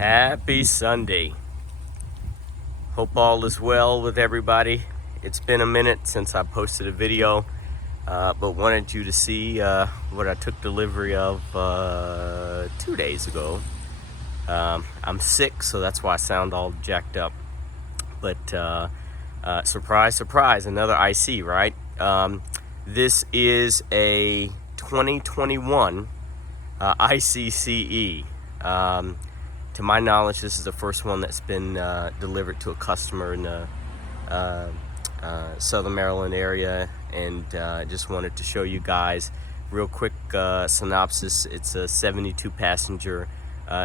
Happy Sunday. Hope all is well with everybody. It's been a minute since I posted a video, but wanted you to see what I took delivery of 2 days ago. I'm sick, so that's why I sound all jacked up. But surprise, surprise, another IC, right? This is a 2021 ICCE. To my knowledge, this is the first one that's been delivered to a customer in the Southern Maryland area, and just wanted to show you guys real quick synopsis. It's a 72 passenger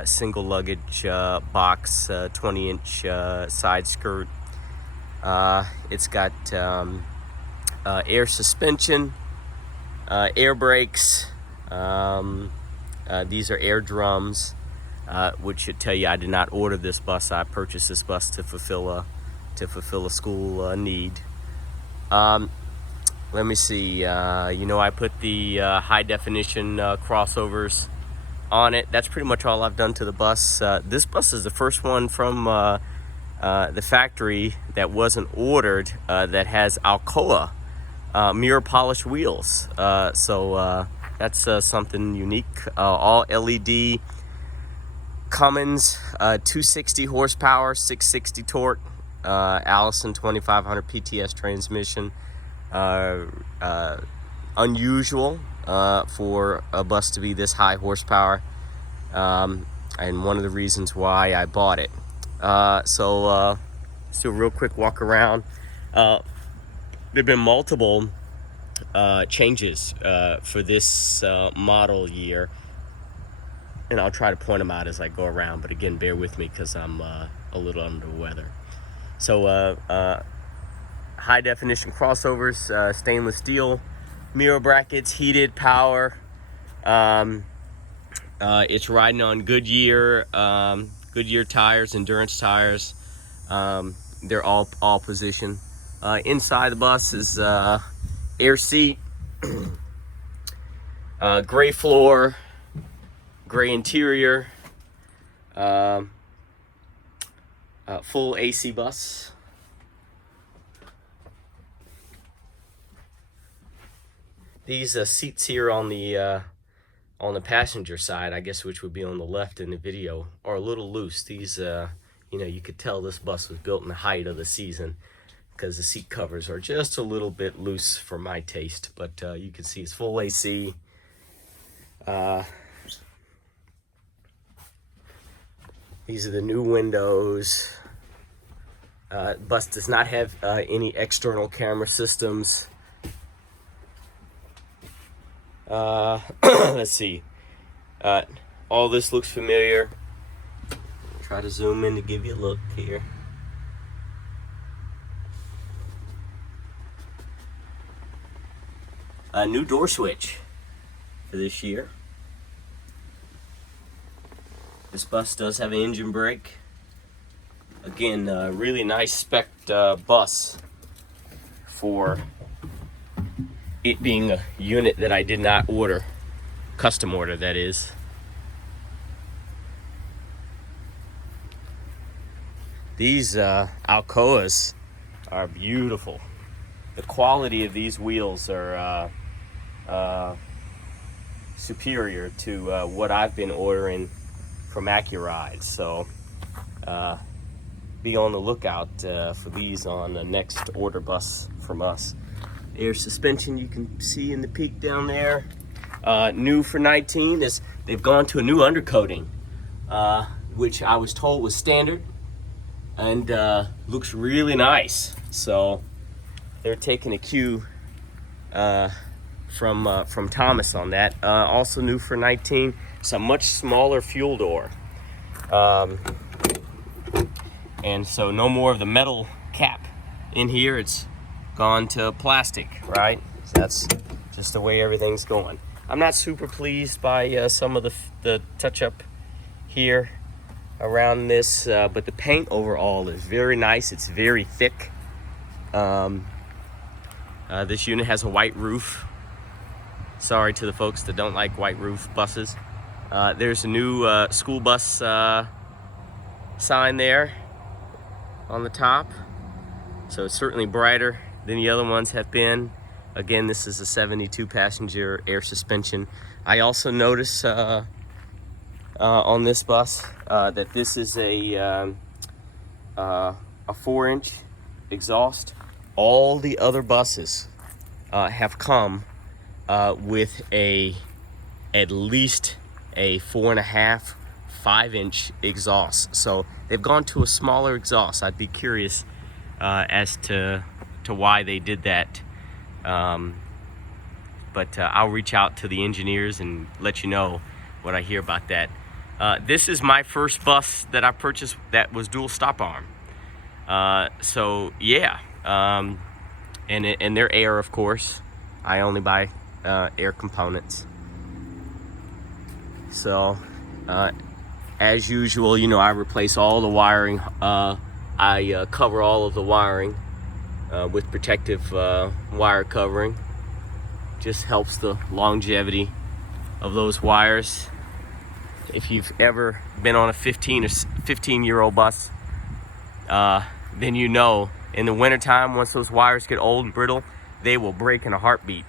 single luggage box, 20-inch side skirt. It's got air suspension, air brakes. These are air drums. Which should tell you I did not order this bus. I purchased this bus to fulfill a school need. Let me see. I put the high definition crossovers on it. That's pretty much all I've done to the bus. This bus is the first one from the factory that wasn't ordered that has Alcoa mirror polished wheels. So that's something unique. All LED. Cummins 260 horsepower, 660 torque, Allison 2500 PTS transmission. Unusual for a bus to be this high horsepower, and one of the reasons why I bought it. So let's do a real quick walk around. There have been multiple changes for this model year, and I'll try to point them out as I go around, but again, bear with me because I'm a little under the weather. So high definition crossovers, stainless steel, mirror brackets, heated, power. It's riding on Goodyear tires, endurance tires. They're all position. Inside the bus is air seat, gray floor, gray interior, full AC bus. These seats here on the passenger side, I guess, which would be on the left in the video, are a little loose. These, you could tell this bus was built in the height of the season because the seat covers are just a little bit loose for my taste. But you can see it's full AC. These are the new windows. Bus does not have any external camera systems. Let's see. All this looks familiar. Try to zoom in to give you a look here. A new door switch for this year. This bus does have an engine brake. Again, a really nice spec bus for it being a unit that I did not order, custom order that is. These Alcoas are beautiful. The quality of these wheels are superior to what I've been ordering from AccuRide, so be on the lookout for these on the next order bus from us. Air suspension you can see in the peak down there. New for 19 is they've gone to a new undercoating, which I was told was standard, and looks really nice. So they're taking a cue from Thomas on that. Also new for 19. It's a much smaller fuel door. And so no more of the metal cap in here. It's gone to plastic, right? So that's just the way everything's going. I'm not super pleased by some of the touch-up here around this, but the paint overall is very nice. It's very thick. This unit has a white roof. Sorry to the folks that don't like white roof buses. There's a new school bus sign there on the top. So it's certainly brighter than the other ones have been. Again, this is a 72 passenger air suspension. I also notice on this bus that this is a 4-inch exhaust. All the other buses have come with at least a 4.5, 5-inch exhaust. So they've gone to a smaller exhaust. I'd be curious as to why they did that. But I'll reach out to the engineers and let you know what I hear about that. This is my first bus that I purchased that was dual stop arm. So yeah, and they're air, of course. I only buy air components. So as usual, you know, I replace all the wiring. I cover all of the wiring with protective wire covering. Just helps the longevity of those wires. If you've ever been on a 15-year-old bus, then you know in the wintertime, once those wires get old and brittle, they will break in a heartbeat.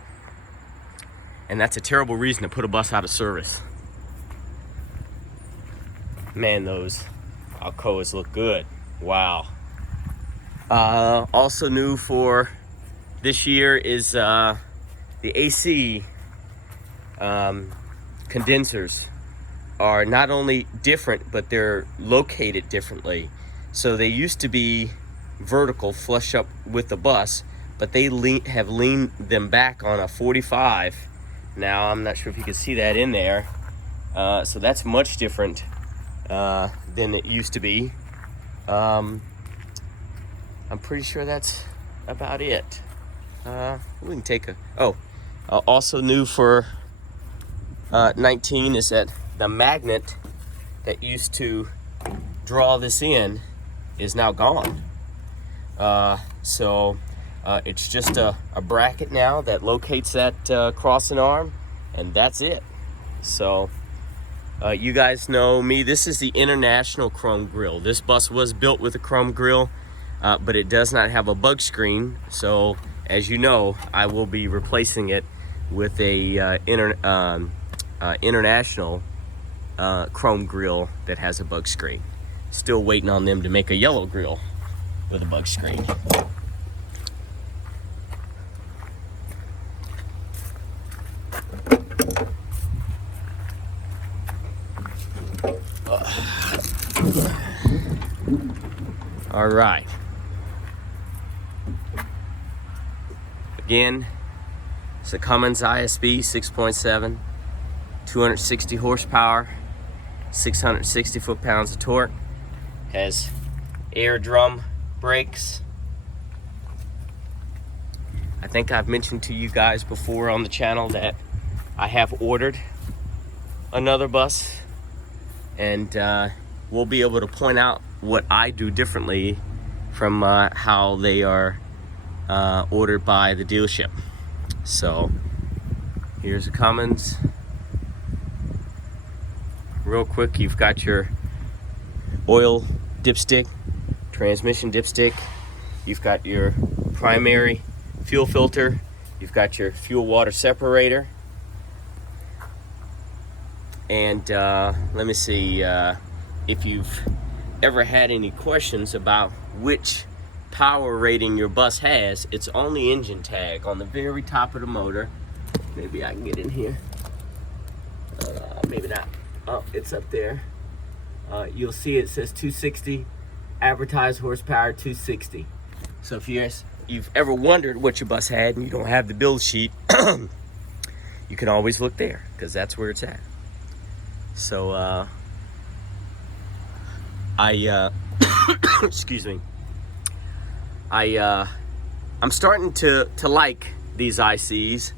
And that's a terrible reason to put a bus out of service. Man, those Alcoas look good. Wow. Also new for this year is the AC condensers are not only different, but they're located differently. So they used to be vertical, flush up with the bus, but they have leaned them back on a 45. Now, I'm not sure if you can see that in there. So that's much different than it used to be. I'm pretty sure that's about it. We can take a... also new for 19 is that the magnet that used to draw this in is now gone. So it's just a bracket now that locates that crossing arm, and that's it. So you guys know me. This is the International Chrome Grille. This bus was built with a chrome grille, but it does not have a bug screen. So as you know, I will be replacing it with a international chrome grille that has a bug screen. Still waiting on them to make a yellow grille with a bug screen. All right. Again, it's a Cummins ISB 6.7, 260 horsepower, 660 foot-pounds of torque. Has air drum brakes. I think I've mentioned to you guys before on the channel that I have ordered another bus, and we'll be able to point out what I do differently from how they are ordered by the dealership. So here's a Cummins. Real quick, you've got your oil dipstick, transmission dipstick, you've got your primary fuel filter, you've got your fuel water separator, and let me see, if you've ever had any questions about which power rating your bus has, it's on the engine tag on the very top of the motor. Maybe I can get in here, maybe not. Oh, it's up there. You'll see it says 260, advertised horsepower 260. So if you've ever wondered what your bus had and you don't have the build sheet, you can always look there, because that's where it's at. So excuse me. I'm starting to like these ICs.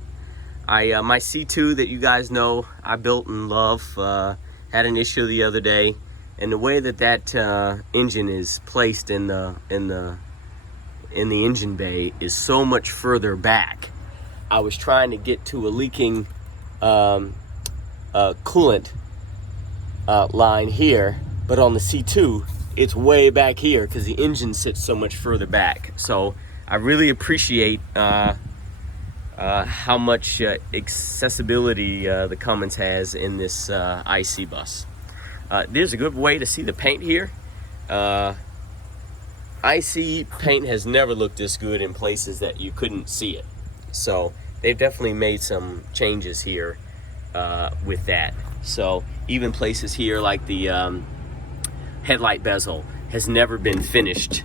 My C2 that you guys know I built and love had an issue the other day, and the way that engine is placed in the engine bay is so much further back. I was trying to get to a leaking coolant line here, but on the C2 it's way back here because the engine sits so much further back. So I really appreciate how much accessibility the Cummins has in this IC bus. There's a good way to see the paint here. IC paint has never looked this good in places that you couldn't see it. So they've definitely made some changes here with that. So even places here like the headlight bezel has never been finished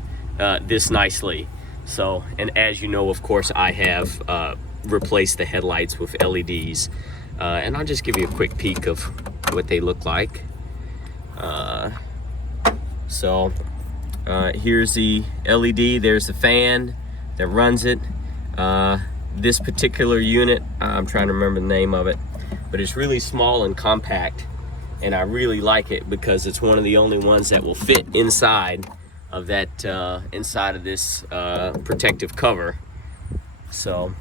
this nicely. So, and as you know, of course, I have replaced the headlights with LEDs. And I'll just give you a quick peek of what they look like. Here's the LED, there's the fan that runs it. This particular unit, I'm trying to remember the name of it, but it's really small and compact, and I really like it because it's one of the only ones that will fit inside of that inside of this protective cover. So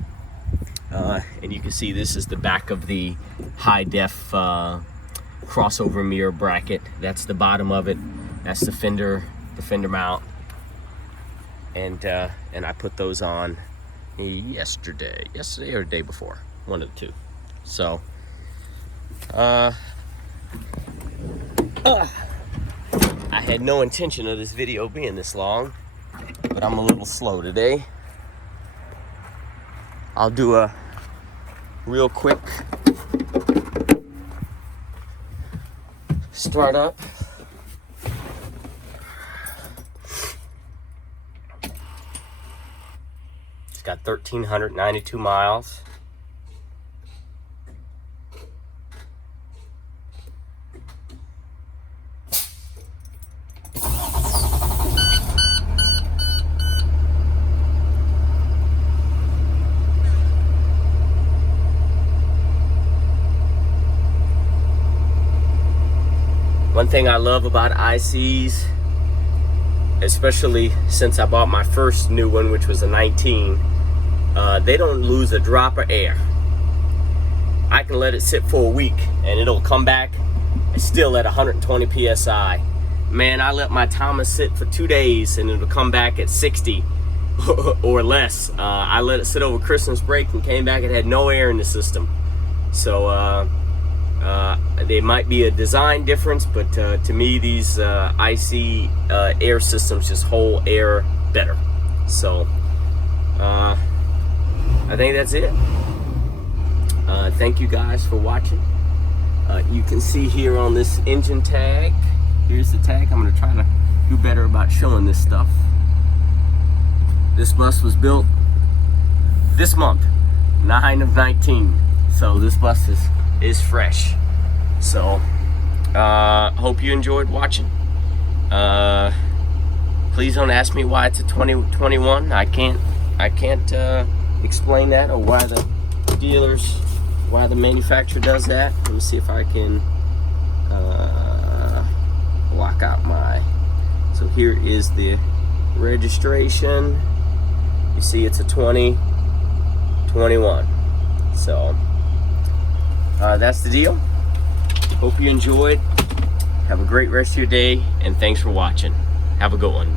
and you can see this is the back of the high def crossover mirror bracket. That's the bottom of it. That's the fender mount, and I put those on yesterday or the day before, one of the two. So I had no intention of this video being this long, but I'm a little slow today. I'll do a real quick start up. It's got 1,392 miles. One thing I love about ICs, especially since I bought my first new one, which was a 19, they don't lose a drop of air. I can let it sit for a week and it'll come back still at 120 psi. Man, I let my Thomas sit for 2 days and it'll come back at 60 or less. I let it sit over Christmas break and came back, it had no air in the system. So there might be a design difference, but to me these IC air systems just hold air better. So I think that's it. Thank you guys for watching. You can see here on this engine tag, here's the tag. I'm going to try to do better about showing this stuff. This bus was built this month, 9/19. So this bus is fresh. So hope you enjoyed watching. Please don't ask me why it's a 2021. I can't explain that, or why the manufacturer does that. Let me see if I can block out my. So here is the registration. You see it's a 2021. So that's the deal. Hope you enjoyed. Have a great rest of your day, and thanks for watching. Have a good one.